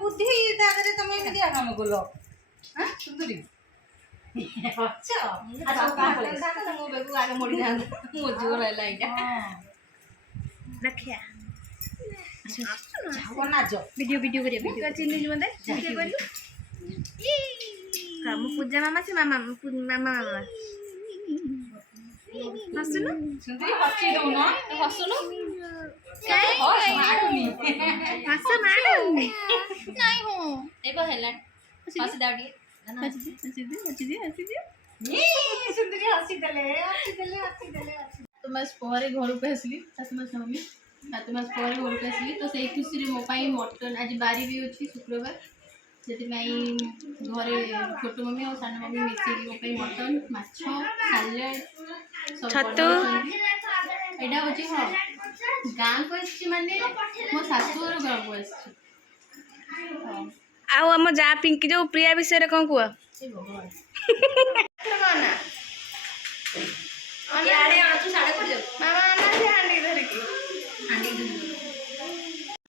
बुद्धि तादरे तुम एमितिया काम कलो हां सुंदरी अच्छा अच्छा का मो बेगु आगे मोड़ी जान मो जोर है लाइटा रखिया अच्छा ना जो वीडियो वीडियो करिया वीडियो चिन्ह मते वीडियो कर काम पूजा मामा से मामा मामा हसुनु सुंदरी हसी दो ना हसुनु काई माडुनी हस माडू नहीं हो एबो हेला हसी दाडी हसी दे ये सुंदरी हसी दले तो मास परे घर पे आसली सात मास मम्मी 7 मास परे घर पे आसली तो से खुशी रे मो पाई मटन आज बारी भी अछि शुक्रवार जेति माई घरे छोट मम्मी और सान मम्मी मिसी मो पाई मटन माछ सैलेड सब छतु एडा होची हो गां को आछि माने मो सासुर गां को आछि आउ हम जा पिंकी जो प्रिया विषय रे कोन कुआ ए भगवान ना याडे आछु साडे कर दे मामा आना से हांडी धर के हांडी